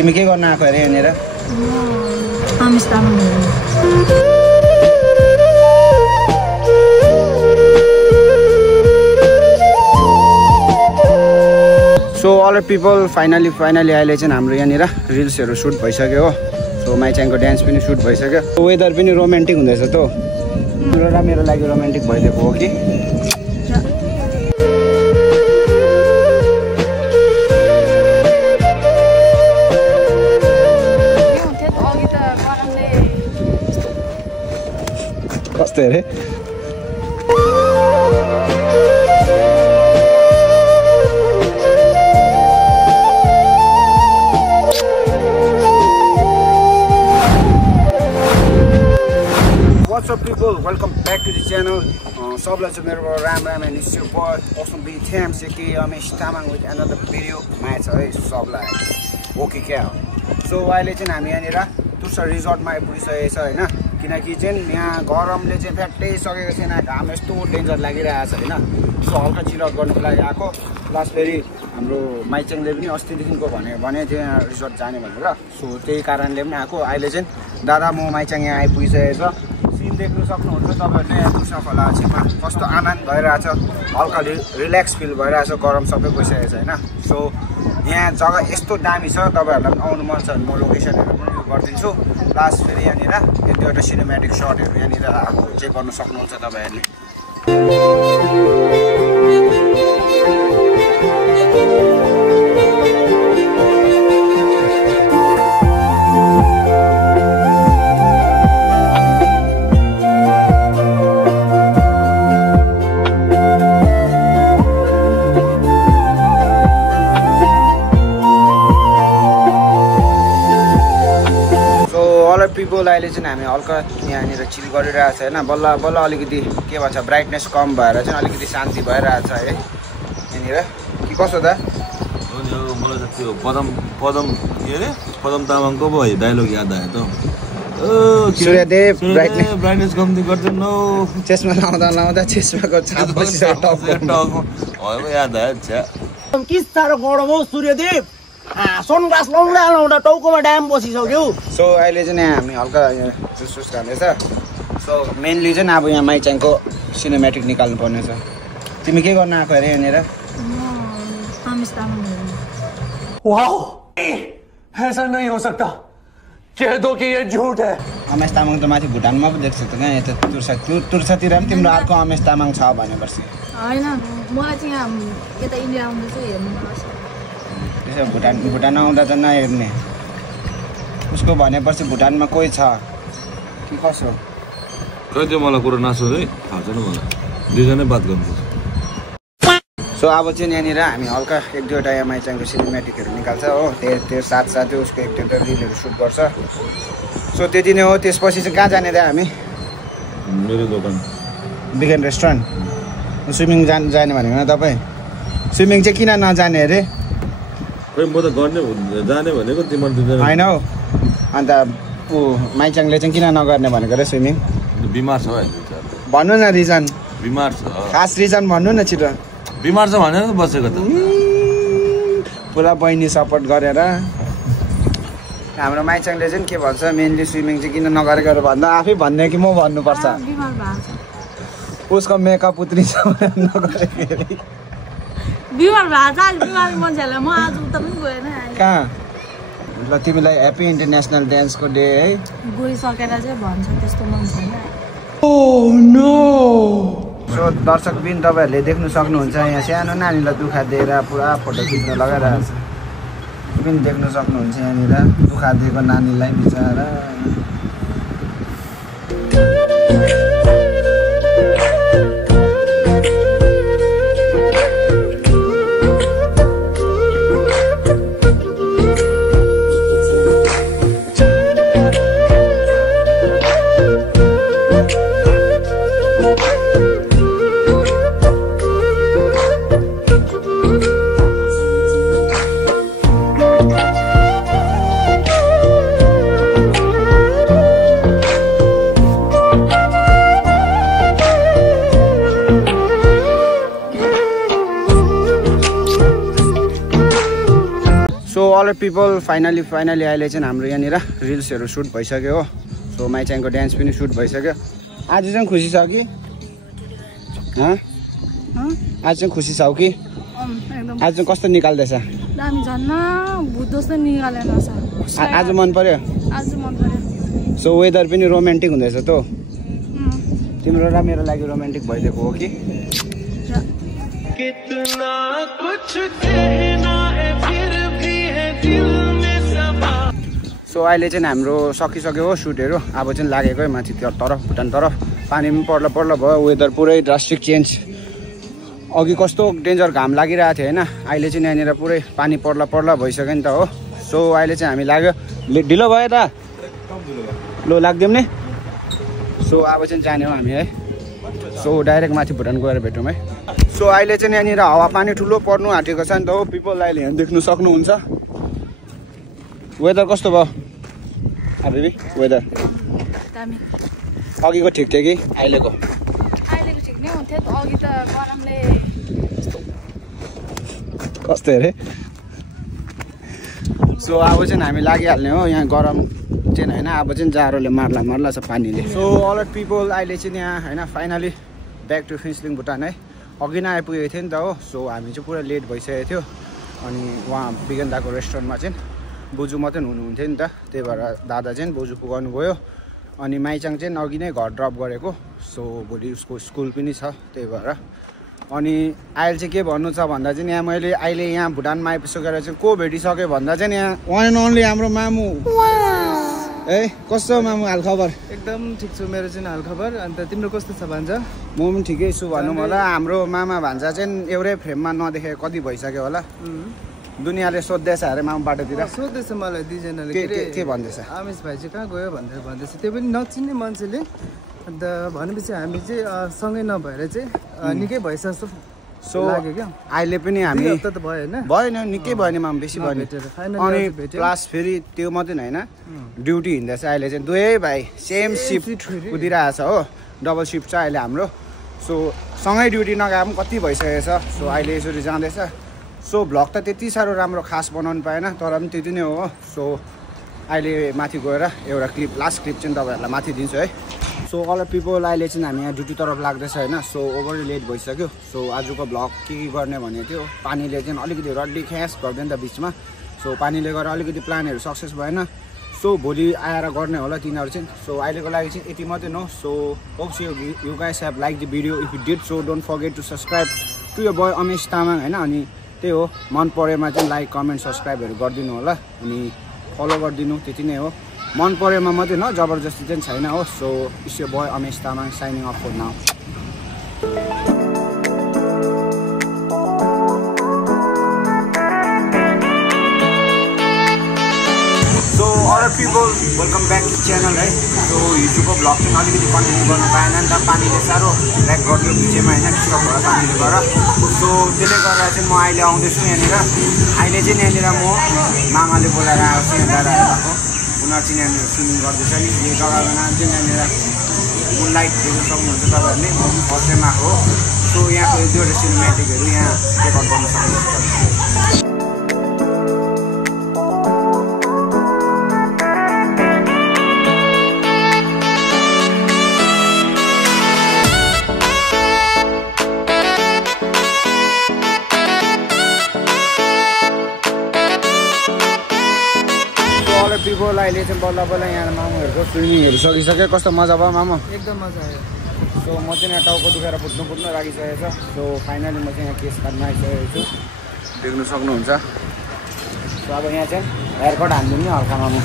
तिमी के गर्न आएको अरे यहाँनिर? सो अल पिपल फाइनली अहिले चाहिँ हाम्रो यहाँनिर रिल्सहरू सुट भइसक्यो हो। सो माइचाङको डान्स पनि सुट भइसक्यो। वेदर पनि रोमान्टिक हुँदैछ त र मेरो लागि रोमान्टिक भइदिएको हो कि? कस्तो अरे What's up people, welcome back to the channel. सबलाई चाहिँ मेरो Ram and it's your boy awesome big thanks के Amesh Tamang with another video match है सबलाई ओके क्या हो। सो अहिले चाहिँ हामी यहाँनिर तुर्सा रिजोर्टमा आइपुगिसकेको छ हैन, किनकि चाहिँ यहाँ गरमले चाहिँ फ्याट्टै सकेको छैन, घाम यस्तो डेन्जर लागिरहेको छ हैन। सो हल्का चिल आउट गर्नुको लागि आएको। प्लस फेरि हाम्रो माइचाङले पनि अस्तिदेखिको भने थियो यहाँ रिजोर्ट जाने भनेर। सो त्यही कारणले पनि आएको। अहिले चाहिँ दादा म माइचाङ यहाँ आइपुगिसकेको छ। सीन देख्नु सक्नुहुन्छ तपाईहरुले यहाँ तुर्सा खोला छेउमा कस्तो आनन्द भइरहेछ, हल्का रिल्याक्स फिल भइरहेछ, गरम सबै गइसकेको छ हैन। सो यहाँ जग्गा यस्तो दामी छ, तपाईहरुलाई पनि आउनु मन छ भने म लोकेसनहरु पनि यो गरिदिन्छु। प्लस फेरि यहाँनिर एक दुईवटा सिनेमेटिक शटहरु यहाँनिर अब चेक गर्न सक्नुहुन्छ तपाईहरुले। पिपल अहिले चाहिँ हामी हल्का यहाँनिर चिल गरिरहेको छ हैन। बल्ल बल्ल अलिकति के भन्छ ब्राइटनेस कम भएर चाहिँ अलिकति शान्ति भइरहेको छ है यहाँनिर। कि कसो त मलाई त त्यो पदम तामाङको पो डायलग याद आयो त। ओ सूर्यदेव ब्राइटनेस कम्ती गर्दैन नौ चस्मा लाउँदा चस्माको छाप बसिसक्यो टप याद आयो। छ्या के साह्रो गरम हो सूर्यदेव, सनग्लास लाउँदा टाउकोमा ड्याम बसिसक्यो। सो अहिले चाहिँ हामी हल्का जुस खाँदैछ। सो मेनली चाहिँ अब यहाँ माइचाङको सिनेमेटिक निकाल्नु पर्ने छ। तिमी के गर्न आएको अरे यहाँनिर? वाओ ऐसा नहीं हो सकता, कह दो कि ये झूठ है। अमेश तामाङ त माथि भुटानमा पो देख्छ त कहाँ यता तुर्सातिर पनि तिम्रो अर्को अमेश तामाङ छ भनेपछि हैन। मलाई चाहिँ यहाँ यता इन्डिया आउँदा चाहिँ हेर्नु मन लाग्छ। त्यसो भुटान आउँदा त नहेर्ने, उसको भनेपछि भुटानमा कोही छ कि कसो? खै त्यो मलाई कुरा नसोध है, थाहा छैन मलाई, दुईजनै बात गर्नुपर्छ। सो अब चाहिँ यहाँनिर हामी हल्का एक दुईवटा यहाँ माइचाङको सिनेमेटिकहरू निकाल्छ हो, त्यो साथसाथै उसको एक दुईवटा रिलहरू सुट गर्छ। सो त्यति नै हो। त्यसपछि चाहिँ कहाँ जाने त हामी? मेरो दोकान बिगन रेस्टुरेन्ट। स्विमिङ जाने भनेको न तपाईँ? स्विमिङ चाहिँ किन नजाने अरे? खै म त जाने भनेको तिम्रो दुईजना होइन हौ। अन्त ऊ माइचाङले चाहिँ किन नगर्ने भनेको र स्विमिङ? बिमार छ है। भन्नु न रिजन, बिमार छ, खास रिजन भन्नु न छिटो। बिमार छ भनेर त बसेको त। पुरा बहिनी सपोर्ट गरेर हाम्रो माइचाङले चाहिँ के भन्छ मेनली स्विमिङ चाहिँ किन नगरेको भन्दा आफै भन्ने कि म भन्नुपर्छ? उसको मेकअप उत्रि छ नगरेको। बिमार भएको छ बिमारी मान्छेहरूलाई म आज उता पनि गएन। कहाँ? ल तिमीलाई ह्याप्पी इन्टरनेसनल डान्सको डे है। गइसकेर चाहिँ भन्छ त्यस्तो मन छैन। Oh no. सो दर्शकबिन तपाईहरुले देख्नु सक्नुहुन्छ यहाँ सानो नानीलाई दुखा दिएर पुरा फोटो खिच्न लगाइरहेको छ। पनि देख्न सक्नुहुन्छ यहाँनिर दुखा दिएको नानीलाई बिचरा। अल पिपल फाइनली अहिले चाहिँ हाम्रो यहाँनिर रिल्सहरू सुट भइसक्यो हो। सो माइचाङको डान्स पनि सुट भइसक्यो। आज चाहिँ खुसी छ कि आज चाहिँ खुसी छौ कि? आज चाहिँ कस्तो निकाल्दैछ? दामी झन्न भूत जस्तो निकालेन छ। आज मन पर्यो? आज मन पर्यो। सो वेदर पनि रोमान्टिक हुँदैछ त। तिम्रो र मेरो लागि रोमान्टिक भइदिएको हो कि? कितना कुछ कहना है फिर भी है दिल में सबा। सो अहिले चाहिँ हाम्रो सकिसक्यो हो सुटहरू। अब चाहिँ लागेको है माथि तरफ भुटान तरफ। पानी पनि पर्ला भयो। वेदर पुरै ड्रास्टिक चेन्ज। अघि कस्तो डेन्जर घाम लागिरहेको थियो होइन, अहिले चाहिँ यहाँनिर पुरै पानी पर्ला भइसक्यो नि त हो। सो अहिले चाहिँ हामी लाग्यो। ढिलो भयो त लो लाग्दिउँ नि। सो अब चाहिँ जाने हो हामी है। सो डाइरेक्ट माथि भुटान गएर भेटौँ है। सो अहिले चाहिँ यहाँनिर हावापानी ठुलो पर्नु आँटेको छ नि त हो। पिपल अहिले यहाँ देख्नु सक्नुहुन्छ। वेदर कस्तो भयो अबेबी? वेदर अघिको ठिक थियो कि अहिलेको? ठिक नै हुन्थ्यो त। अघि त गरमले कस्तो अरे। सो अब चाहिँ हामी लागिहाल्ने हो। यहाँ गरम चाहिँ होइन, अब चाहिँ जाडोले मार्ला छ पानीले। सो अल पिपल अहिले चाहिँ यहाँ होइन फाइनली ब्याक टु फिन्सलिङ भुटान है। अघि नै आइपुगेको थियो नि त हो। सो हामी चाहिँ पुरा लेट भइसकेको थियो। अनि उहाँ बिगन्दाको रेस्टुरेन्टमा चाहिँ बोजू मात्रै हुनुहुन्थ्यो नि त, त्यही भएर दादा चाहिँ बोजू पुगाउनु गयो। अनि माइचाङ चाहिँ अघि नै घर ड्रप गरेको। सो भोलि उसको स्कुल पनि छ, त्यही भएर। अनि अहिले चाहिँ के भन्नु छ भन्दा चाहिँ यहाँ मैले अहिले यहाँ भुटानमा आइपुगेर चाहिँ को भेटिसक्यो भन्दा चाहिँ यहाँ वान एन्ड ओन्ली हाम्रो मामु। ए कस्तो मामु हालखबर? एकदम ठिक छु, मेरो चाहिँ हालखबर। अन्त तिम्रो कस्तो छ भान्जा? म पनि ठिकै छु भनौँ होला। हाम्रो मामा भान्जा चाहिँ एउटै फ्रेममा नदेखेको कति भइसक्यो होला। दुनियाँले सोध्दैछ अरे मामु बाटोतिर? सोध्दैछ मलाई दुईजनाले। के भन्दैछ? आमेश भाइ चाहिँ कहाँ गयो भनेर भन्दैछ, त्यो पनि नचिन्ने मान्छेले। अन्त भनेपछि हामी चाहिँ सँगै नभएर चाहिँ निकै भइसक्यो जस्तो सो लाग्यो क्या। अहिले पनि हामी हप्ता त भयो होइन? भएन, निकै भयो नि माम, बेसी भयो नि। अनि प्लस फेरि त्यो मात्रै होइन, ड्युटी हिँड्दैछ अहिले चाहिँ दुवै भाइ सेम सिफ्ट कुदिरहेको छ हो। डबल सिफ्ट छ अहिले हाम्रो। सो सँगै ड्युटी नगए पनि कति भइसकेको छ। सो अहिले यसरी जाँदैछ। सो भ्लग त त्यति साह्रो राम्रो खास बनाउनु पाएन, तर पनि त्यति नै हो। सो अहिले माथि गएर एउटा क्लिप, लास्ट क्लिप चाहिँ तपाईँहरूलाई माथि दिन्छु है। सो अल पिपल अहिले चाहिँ हामी यहाँ ड्युटी तरफ लाग्दैछ होइन। सो ओभर लेट भइसक्यो। सो आजको भ्लग के गर्ने भनेको थियो, पानीले चाहिँ अलिकति रड्डी ख्यास गरिदियो नि त बिचमा। सो पानीले गर्दा अलिकति प्लानहरू सक्सेस भएन। सो भोलि आएर गर्ने होला तिनीहरू चाहिँ। सो अहिलेको लागि चाहिँ यति मात्रै नो। So hopes you guys have like the video. If you did so don't forget to subscribe to your boy Amesh Tamang होइन। अनि त्यही हो, मन परेमा चाहिँ लाइक कमेन्ट सब्सक्राइबहरू गरिदिनु होला। अनि फलो गरिदिनु, त्यति नै हो। मन परेमा मात्रै न, जबरजस्ती चाहिँ छैन हो। So it's your boy Amesh Tamang signing off for now. So other people welcome back to channel है। सो हिजोको भ्लग चाहिँ अलिकति कन्टिन्यू गर्नु पाएन नि त, पानीले साह्रो ऱ्याक गरिदियो बिचमा होइन, डिस्टर्ब भयो पानीले गर्दा। सो त्यसले गर्दा चाहिँ म अहिले आउँदैछु यहाँनिर। अहिले चाहिँ यहाँनिर म मामाले बोलाएर आएको छु, यहाँ दादाहरू भएको। उनीहरू चाहिँ यहाँनिर स्विमिङ गर्दैछ नि। यो जग्गाको नाम चाहिँ यहाँनिर मुनलाइट देख्न सक्नुहुन्छ तपाईँहरूले। म पनि फर्स्ट टाइम आएको हो। सो यहाँको एक दुईवटा सिनेमेटिकहरू यहाँ रेकर्ड गर्न सक्नुहुन्छ। पिपल अहिले चाहिँ बल्ल यहाँ मामुहरूको स्विमिङहरू सकिसक्यो। कस्तो मजा भयो मामु? एकदम मजा आयो। सो म चाहिँ यहाँ टाउको दुखेर फुट्नु लागिसकेको छ। सो फाइनली म चाहिँ यहाँ केस काट्न आइसकेको छु, देख्नु सक्नुहुन्छ। सो अब यहाँ चाहिँ हेयर कट हान्दिउँ नि हल्का मामु।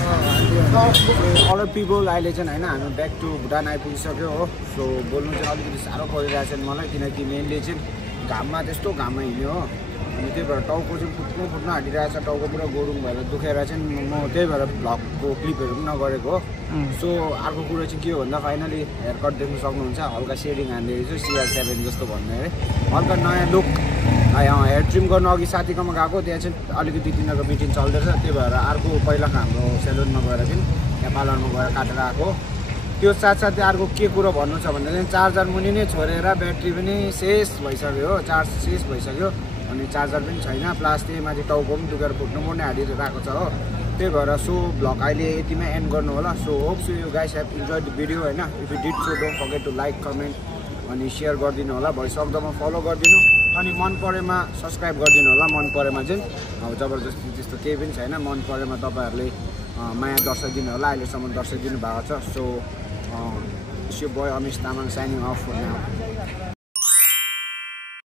अल पिपल अहिले चाहिँ होइन हामी ब्याक टु भुटान आइपुगिसक्यो हो। सो बोल्नु चाहिँ अलिकति साह्रो परिरहेको छ मलाई, किनकि मेनली चाहिँ घाममा त्यस्तो घाममा हिँड्यो हो। अनि त्यही भएर टाउको चाहिँ फुट्नु आँटिरहेको छ। टाउको पुरा गोरुङ भएर दुखेर चाहिँ म त्यही भएर भ्लगको क्लिपहरू पनि नगरेको हो। सो अर्को कुरो चाहिँ के हो भन्दा फाइनली हेयर कट देख्नु सक्नुहुन्छ, हल्का सेडिङ हानिदिएको छु, CR7 जस्तो भन्ने है। हल्का नयाँ लुक। हेयर ट्रिम गर्नु अघि साथीकोमा गएको, त्यहाँ चाहिँ अलिकति तिनीहरूको मिटिङ चल्दैछ, त्यही भएर अर्को पहिलाको हाम्रो सेलुनमा गएर चाहिँ त्यहाँ पार्लरमा गएर काटेर आएको। त्यो साथसाथै अर्को के कुरो भन्नु छ भन्दा चाहिँ चार्जर मुनि नै छोडेर ब्याट्री पनि शेष भइसक्यो हो, चार्ज शेष भइसक्यो। अनि चार्जर पनि छैन प्लस त्यही माथि टाउको पनि दुखेर फुट्नु पर्ने हालिरहेको छ हो त्यही भएर सो भ्लग अहिले यतिमै एन्ड गर्नु होला so hope so you guys have enjoy the video हैन if you did so don't forget to like comment अनि शेयर गरिदिनु होला भइसक्दोमा फलो गरिदिनु अनि मन परेमा सब्स्क्राइब गरिदिनु होला मन परेमा चाहिँ अब जबरजस्ती त्यस्तो केही पनि छैन मन परेमा तपाईहरुले माया दर्शाइदिनु होला अहिलेसम्म दर्शाइदिनु भएको छ सो यो boy Amish Tamang signing off for now